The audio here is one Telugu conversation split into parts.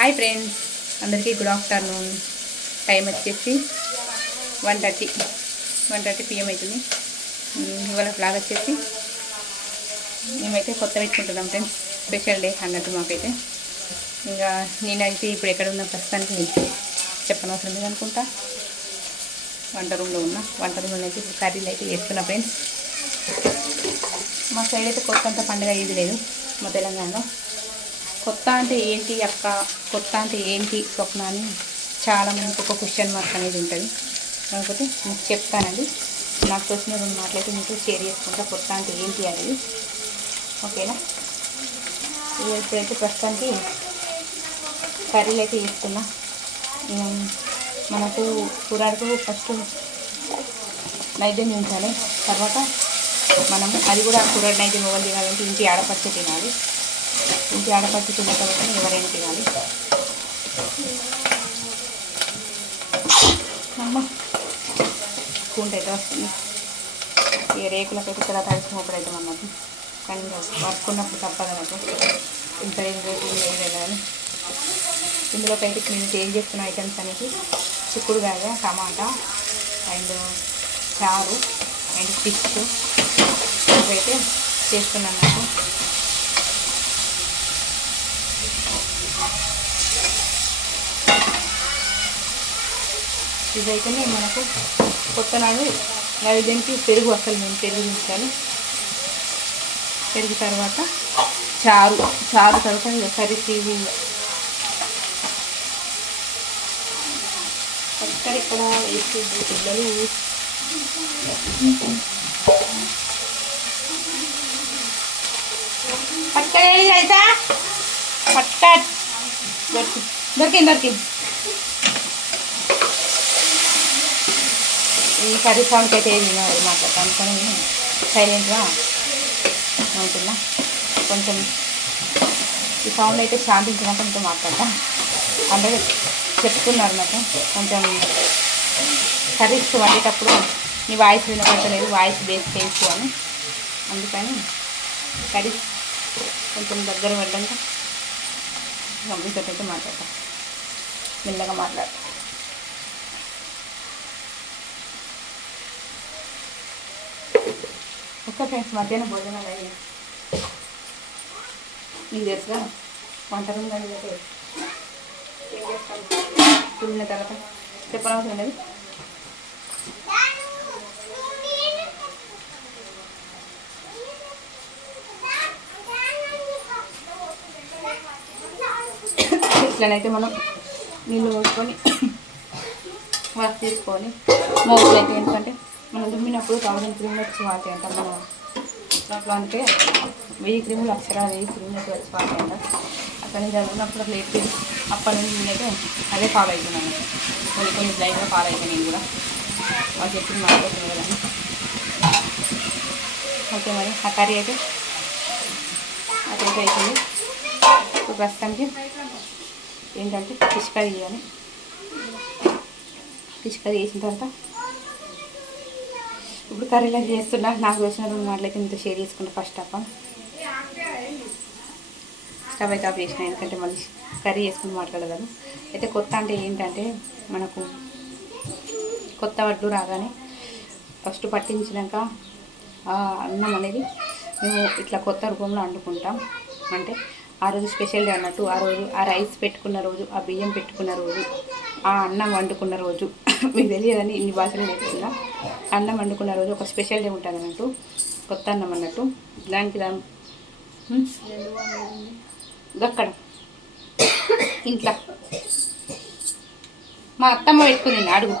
హాయ్ ఫ్రెండ్స్, అందరికీ గుడ్ ఆఫ్టర్నూన్. టైం వచ్చేసి 1:30 PM అవుతుంది. ఇవాళ ఫ్లాగ్ వచ్చేసి మేమైతే కొత్త పెట్టుకుంటున్నాం ఫ్రెండ్స్. స్పెషల్ డే అన్నట్టు మాకైతే. ఇంకా నేనైతే ఇప్పుడు ఎక్కడ ఉన్నా ప్రస్తుతానికి చెప్పనవసరం లేదనుకుంటా. వంట రూమ్లో అయితే ఇప్పుడు కర్రీలు అయితే చేస్తున్నా ఫ్రెండ్స్. మా సైడ్ అయితే కొత్త అంత పండుగ ఏది లేదు మా తెలంగాణలో. కొత్త అంటే ఏంటి అక్క, కొత్త అంటే ఏంటి స్వప్న అని చాలామందికి ఒక క్వశ్చన్ మార్క్ అనేది ఉంటుంది. కాకపోతే మీకు చెప్తానండి, నాకు తెలిసిన 2 మాటలైతే మీకు షేర్ చేసుకుంటా కొత్త అంటే ఏంటి అనేది. ఓకేనా? ఇప్పుడైతే ప్రస్తుతానికి కర్రీలు అయితే చేస్తున్నా. మనకు కూరకు ఫస్ట్ నైవేద్యం ఉంచాలి. తర్వాత మనం అది కూడా కూర నైవేద్యం ఎవరు తినాలంటే ఇంటి ఆడపడిచే తినాలి. ఇంటి ఆడపడిచి తిన్న తర్వాత ఎవరైనా తినాలి. అమ్మ కూంటైతే వస్తుంది. ఈ రేకులకైతే ఇక్కడ తడిసినప్పుడైతే అన్నట్టు. కానీ వర్కున్నప్పుడు తప్పదు అన్నట్టు. ఇంత రేపు కానీ ఇందులోకైతే నేను చేంజ్ చేస్తున్న ఐటమ్స్ అనేది చిక్కుడుకాయ, టమాటా అండ్ చారు అండ్ ఫిష్ ఇవైతే చేస్తున్నాను నాకు. ఇదైతేనే మనకు కొత్త నాడు నైవేద్యానికి పెరుగు, అసలు మేము పెరుగు ఉంచాలి. పెరుగు తర్వాత చారు తర్వాత కర్రీస్ ఇవి ఎక్కడెక్కడ వేసి పిల్లలు పట్టుకైతే దొరికింది. ఈ కర్రీ సౌండ్కి అయితే ఏమి మాట్లాడతాను, అనుకొని సైలెంట్గా ఉంటున్నా. కొంచెం ఈ సౌండ్ అయితే శాంతించినాక కొంచెం మాట్లాడతా. అందరూ చెప్తున్నారు నాకు కొంచెం కర్రీస్ వండేటప్పుడు నీ వాయిస్ వినపడలేదు, వాయిస్ బేస్ చేయించు అని. అందుకని కర్రీస్ కొంచెం దగ్గర వెళ్ళంగా గమనించట్టు మాట్లాడతా, మెల్లగా మాట్లాడతా. ఓకే ఫ్రెండ్స్, మధ్యాహ్నం భోజనాలు అయ్యాయి. మీకు తెలుసుగా వంట రూమ్ కానీ ఏం చేస్తాను తిన్న తర్వాత చెప్పనవసరం లేదు. ఇట్లనైతే మనం నీళ్ళు పోసుకొని వాష్ చేసుకొని మౌతులు అయితే ఎందుకంటే మనం దుమ్మినప్పుడు 1000 క్రీములు వచ్చి వాతాయి అంట మన దాంట్లో. అందుకే 1000 క్రీములు అక్షరాలు 1000 క్రీములు వచ్చి వాతాయి అంట. అక్కడ నుంచి చదివినప్పుడు అట్లా ఎప్పి అప్పటి నుంచి నేనైతే అదే ఫాలో అవుతున్నాను. కొన్ని లైట్గా ఫాలో అవుతాను నేను కూడా. వాళ్ళు చెప్పింది మాట్లాడుతున్నాను కదండి. ఓకే, మరి ఆ కర్రీ అయితే అదైతే అవుతుంది. ఇప్పుడు ప్రస్తుతానికి ఏంటంటే ఫిష్ కర్రీ చేయాలి. ఫిష్ కర్రీ చేసిన తర్వాత ఇప్పుడు కర్రీలో చేస్తున్నా. నాకు వచ్చిన 2 మాటలైతే మీతో షేర్ చేసుకుంటా. ఫస్ట్ ఆఫ్ ఆల్ స్టవ్ అయితే ఆఫ్ చేసిన, ఎందుకంటే మళ్ళీ కర్రీ చేసుకుని మాట్లాడగలను. అయితే కొత్త అంటే ఏంటంటే మనకు కొత్త వడ్లు రాగానే ఫస్ట్ పట్టించినాక అన్నం అనేది మేము ఇట్లా కొత్త రూపంలో వండుకుంటాం. అంటే ఆ రోజు స్పెషల్ డే అన్నట్టు. ఆ రోజు ఆ రైస్ పెట్టుకున్న రోజు, ఆ బియ్యం పెట్టుకున్న రోజు, ఆ అన్నం వండుకున్న రోజు మీకు తెలియదని ఇన్ని భాషలు నేర్చుకున్నా. అన్నం వండుకున్న రోజు ఒక స్పెషల్ డే ఉంటుంది అన్నట్టు, కొత్త అన్నం అన్నట్టు. దానికి అక్కడ ఇంట్లో మా అత్తమ్మ పెట్టుకుంది అడుగు.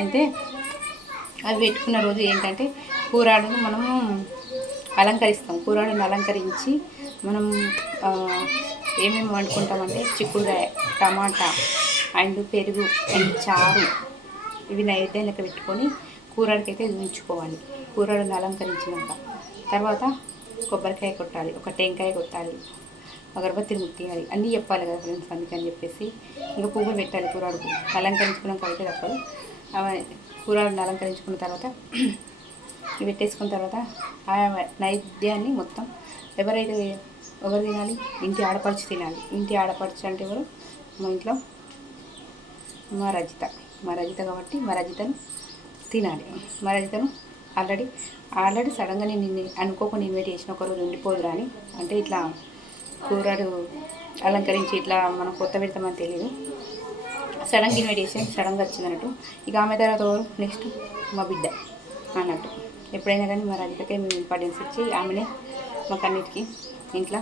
అయితే అది పెట్టుకున్న రోజు ఏంటంటే కూరాడును మనము అలంకరిస్తాం. కూరాడును అలంకరించి మనం ఏమేమి వండుకుంటామంటే చిక్కుడుకాయ, టమాటా అండ్ పెరుగు అండ్ చారు ఇవి నైవేద్యం లెక్క పెట్టుకొని కూరడికైతే ఉంచుకోవాలి. కూరడును అలంకరించినాక తర్వాత కొబ్బరికాయ కొట్టాలి, ఒక టెంకాయ కొట్టాలి, అగరబత్తిని ముట్టియాలి, అన్నీ చెప్పాలి కదా ఫ్రెండ్స్. అందుకని చెప్పేసి ఇంకా పువ్వులు పెట్టాలి. కూరాడుకు అలంకరించుకున్నాక అయితే తప్పదు. కూరని అలంకరించుకున్న తర్వాత ఇవి పెట్టేసుకున్న తర్వాత ఆ నైవేద్యాన్ని మొత్తం ఎవరు తినాలి, ఇంటి ఆడపడుచు తినాలి. ఇంటి ఆడపడుచు అంటే ఎవరు, మా ఇంట్లో మా రజిత కాబట్టి మా రజితను తినాలి. మా రజితను ఆల్రెడీ సడన్గా నేను అనుకోకుండా ఇన్వైట్ చేసిన ఒకరోజు ఉండిపోదురా అని, అంటే ఇట్లా కూరడు అలంకరించి ఇట్లా మనం కొత్త పెడతామని తెలియదు, సడన్గా ఇన్విటేషన్ సడన్గా వచ్చింది అన్నట్టు. ఇక ఆమె తర్వాత నెక్స్ట్ మా బిడ్డ అన్నట్టు. ఎప్పుడైనా కానీ మా రజితకే మేము ఇంపార్టెన్స్ ఇచ్చి ఆమెనే మాకన్నిటికీ ఇంట్లో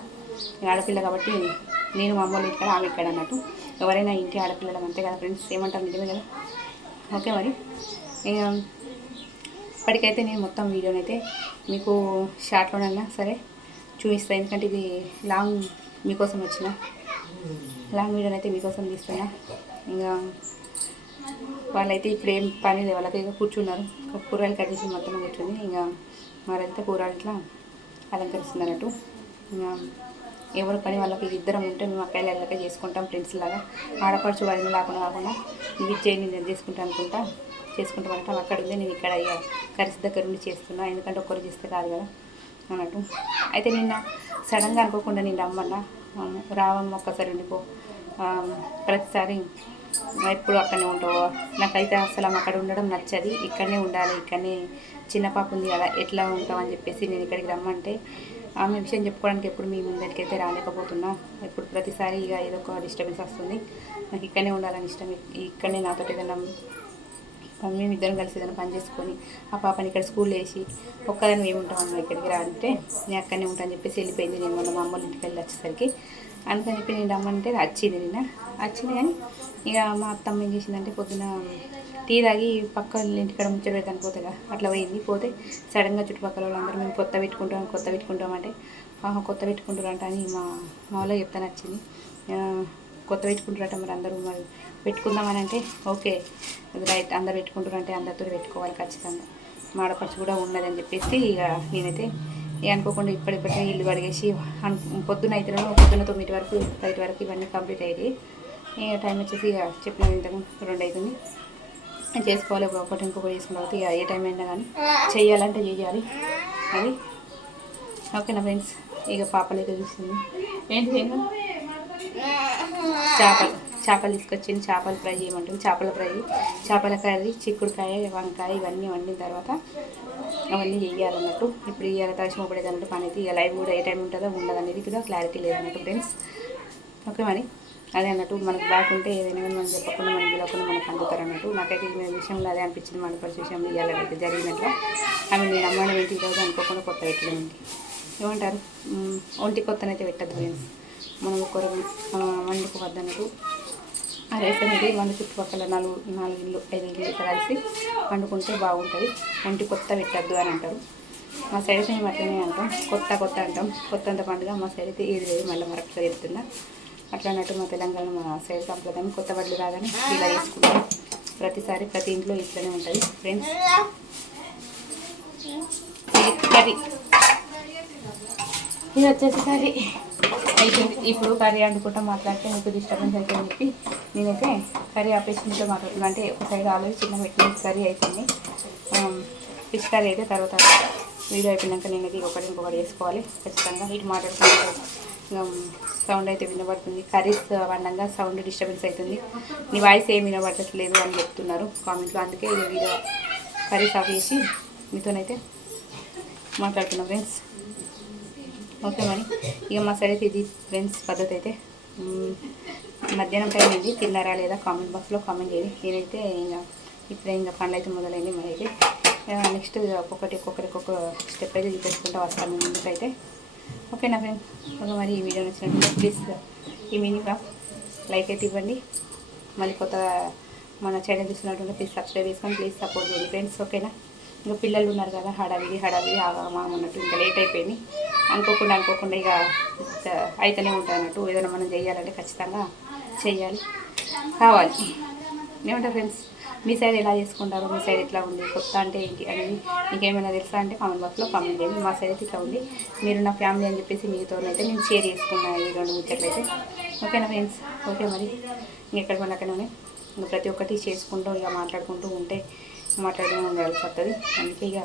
ఆడపిల్ల కాబట్టి నేను మా అమ్మోళ్ళ ఇక్కడ ఆమె ఇక్కడ అన్నట్టు. ఎవరైనా ఇంటి ఆడపిల్లలు అంతే కదా ఫ్రెండ్స్, ఏమంటారు నిజమే కదా. ఓకే మరి ఇప్పటికైతే నేను మొత్తం వీడియోనైతే మీకు షార్ట్లోనైనా సరే చూపిస్తాను, ఎందుకంటే ఇది లాంగ్ వీడియోనైతే మీకోసం తీస్తున్నా. ఇంకా వాళ్ళైతే ఇప్పుడు ఏం పని లేదు, వాళ్ళకి ఇక కూర్చున్నారు, కూరగాయలు కట్ చేసి మొత్తం కూర్చుంది. ఇంకా మరైతే కూరగాయలు ఇట్లా అలంకరిస్తుంది అన్నట్టు. ఇంకా ఎవరి పని వాళ్ళకి ఇద్దరం ఉంటే మేము అక్కయ్యలు ఎల్లకే చేసుకుంటాం ఫ్రెండ్స్ లాగా. ఆడపడుచు వారిని కాకుండా ఇది చేయండి నేను చేసుకుంటామంటే అక్కడ ఉంది, నేను ఇక్కడ ఇక కరిసి దగ్గర ఉండి చేస్తున్నా, ఎందుకంటే ఒక్కరు చేస్తే కాదు కదా అన్నట్టు. అయితే నిన్న సడన్గా అనుకోకుండా నేను రమ్మన్నా, రావమ్మ ఒక్కసారి ఉండిపో, ప్రతిసారి ఎప్పుడు అక్కడనే ఉంటావు, నాకైతే అసలు అక్కడ ఉండడం నచ్చది, ఇక్కడనే ఉండాలి, ఇక్కడనే చిన్న పాప ఉంది కదా ఎట్లా ఉంటామని చెప్పేసి నేను ఇక్కడికి రమ్మంటే ఆమె విషయం చెప్పుకోవడానికి ఎప్పుడు మీ ముందరికి అయితే రాలేకపోతున్నా. ఇప్పుడు ప్రతిసారి ఇక ఏదో ఒక డిస్టర్బెన్స్ వస్తుంది, నాకు ఇక్కడనే ఉండాలని ఇష్టం, ఇక్కడనే నాతో ఏదైనా మేము ఇద్దరం కలిసి ఏదైనా పని చేసుకొని ఆ పాపని ఇక్కడ స్కూల్లో వేసి ఒక్కదాన్ని మేము ఉంటామన్నా ఇక్కడికి రాంటే నేను అక్కడనే ఉంటాను చెప్పేసి వెళ్ళిపోయింది. నేను మొన్న మా అమ్మోళ్ళ ఇంటికి వెళ్ళి వచ్చేసరికి అందుకని చెప్పి నేను రమ్మంటే వచ్చింది కానీ ఇక మా అత్తమ్మ ఏం చేసిందంటే పొద్దున టీ తాగి పక్క ఇంటికాడ ముచ్చట పెడతాను పోతేగా అట్లా పోతే సడన్గా చుట్టుపక్కల వాళ్ళందరూ మేము కొత్త పెట్టుకుంటాం అంటే కొత్త పెట్టుకుంటారంట అని మా వాళ్ళకి చెప్తాను వచ్చింది. కొత్త పెట్టుకుంటారట మరి అందరూ మరి పెట్టుకుందామని అంటే ఓకే రైట్, అందరు పెట్టుకుంటారంటే అందరితో పెట్టుకోవాలి ఖచ్చితంగా, మాడపరచు కూడా ఉన్నదని చెప్పేసి ఇక నేనైతే అనుకోకుండా ఇప్పటికే ఇల్లు కడిగేసి పొద్దున 9 వరకు 10 వరకు ఇవన్నీ కంప్లీట్ అయ్యాయి. ఇక టైం వచ్చేసి ఇక చెప్పిన ఇంతకు 2 అవుతుంది చేసుకోవాలి, ఒకటి ఇంకొకటి చేసుకున్న తర్వాత ఇక ఏ టైం అయినా కానీ చెయ్యాలంటే చెయ్యాలి అది. ఓకేనా ఫ్రెండ్స్, ఇక పాపలు అయితే చూస్తుంది ఏంటి చేపలు తీసుకొచ్చింది, చేపలు ఫ్రై చేయమంటుంది, చేపల కర్రీ, చిక్కుడుకాయ, వంకాయ ఇవన్నీ వండిన తర్వాత అవన్నీ చేయాలన్నట్టు. ఇప్పుడు ఇవాళ తలసి పడేది అన్నట్టు పని అయితే ఇక లైవ్ కూడా ఏ టైం ఉంటుందో ఉండదు అనేది కూడా క్లారిటీ లేదన్నట్టు ఫ్రెండ్స్. ఓకే మరి అదే అన్నట్టు మనకు బ్యాక్ ఉంటే ఏదైనా మనం చెప్పకుండా మనం పిలవకుండా మనకు అందుతారు అన్నట్టు. నాకైతే ఈ విషయంలో అదే అనిపించింది, మన పరిస్థితి విషయంలో ఇవాళ జరిగినట్లు. ఆమె నేను అమ్మాయిని ఏంటి ఈరోజు అనుకోకుండా కొత్త పెట్టడం ఏమంటారు, ఒంటి కొత్తనైతే పెట్టద్దు ఫ్రెండ్స్, మనం ఒకరు వండుకోవద్దన్నట్టు. ఆ రైస్ అనేది మన చుట్టుపక్కల 4 ఇల్లు 5 ఇల్లు కలిసి వండుకుంటే బాగుంటుంది, ఒంటి కొత్త పెట్టద్దు అని అంటారు. మా సైడ్ మేము అట్లనే అంటాం, కొత్త అంటాం, కొత్తంత పండుగ మా సైడ్ అయితే ఏది లేదు, మళ్ళీ మరొకసారి చెప్తున్నా అట్లా అన్నట్టు. మా తెలంగాణ మా సైడ్ సంప్రదాయం కొత్త బట్టలు రాగానే ఇలా వేసుకుంటాం, ప్రతిసారి ప్రతి ఇంట్లో ఇట్లనే ఉంటుంది ఫ్రెండ్స్. కర్రీ ఇది వచ్చేసి కర్రీ అయిపోయింది. ఇప్పుడు కర్రీ వండుకుంటా మాట్లాడితే మీకు డిస్టర్బెన్స్ అయితే అని చెప్పి నేనైతే కర్రీ ఆపేసి మీతో మాట్లాడుతున్నాను. అంటే ఒక సైడ్ ఆల్రెడీ చిన్న పెట్టిన కర్రీ అయిపోయింది, ఫిష్ కర్రీ అయితే తర్వాత వీడియో అయిపోయినాక నేనైతే ఇంకొకటి వేసుకోవాలి ఖచ్చితంగా. ఇటు మాట్లాడుకుంటే సౌండ్ అయితే వినబడుతుంది, కర్రీస్ వండంగా సౌండ్ డిస్టర్బెన్స్ అవుతుంది, నీ వాయిస్ ఏం వినబడట్లేదు అని చెప్తున్నారు కామెంట్లో. అందుకే ఈ వీడియో కర్రీస్ ఆఫ్ చేసి మీతోనైతే మాట్లాడుతున్నాం ఫ్రెండ్స్. ఓకే మరి ఇక మా సైడ్ అయితే ఇది ఫ్రెండ్స్ పద్ధతి అయితే. మధ్యాహ్నం టైం ఇది తిన్నారా లేదా కామెంట్ బాక్స్లో కామెంట్ చేయండి. నేనైతే ఇప్పుడే పనులు అయితే మొదలైంది. మరి అయితే నెక్స్ట్ ఒక్కొక్క స్టెప్ అయితే చూపించుకుంటూ వస్తాను ముందుకైతే. ఓకేనా ఫ్రెండ్స్, ఓకే మరి ఈ వీడియో నచ్చినట్టు ప్లీజ్ ఈ మినీగా లైక్ అయితే ఇవ్వండి. మళ్ళీ కొత్త మన ఛానల్ చూస్తున్నట్టు ప్లీజ్ సబ్స్క్రైబ్ చేసుకొని ప్లీజ్ సపోర్ట్ చేయండి ఫ్రెండ్స్. ఓకేనా, ఇంకా పిల్లలు ఉన్నారు కదా హడావిడి ఆగమన్నట్టు ఇంకా లేట్ అయిపోయింది. అనుకోకుండా ఇక అయితేనే ఉంటాయి అన్నట్టు. ఏదైనా మనం చేయాలంటే ఖచ్చితంగా చేయాలి కావాలి. ఏమంటారు ఫ్రెండ్స్, మీ సైడ్ ఎలా చేసుకుంటారు, మీ సైడ్ ఎట్లా ఉంది, కొత్త అంటే ఏంటి అనేది మీకు ఏమైనా తెలుసా అంటే కామెంట్ బాక్స్లో కామెంట్ చేయండి. మా సైడ్ అయితే ఇట్లా ఉంది, మీరు నా ఫ్యామిలీ అని చెప్పేసి మీతోనైతే నేను షేర్ చేసుకున్నాను ఈ 2 ముచ్చట్లయితే. ఓకేనా ఫ్రెండ్స్, ఓకే మరి ఎక్కడ పండకనే ఇంకా ప్రతి ఒక్కటి చేసుకుంటూ ఇక మాట్లాడుకుంటూ ఉంటే మాట్లాడుతూ ఉండాల్సి వస్తుంది. అందుకే ఇక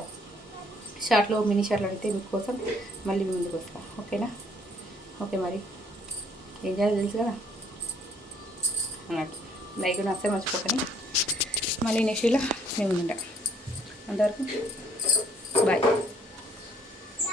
షార్ట్లో మినీ షార్ట్లో అయితే మీకోసం మళ్ళీ ముందుకు వస్తా. ఓకేనా? ఓకే, మరి ఏం చేయాలో తెలుసు కదా అన్నట్టు. లైక్ నచ్చే మర్చిపోకండి. మళ్ళీ నెక్స్ట్ వీడియోలో మేము ఉంటాం. అంతవరకు బాయ్.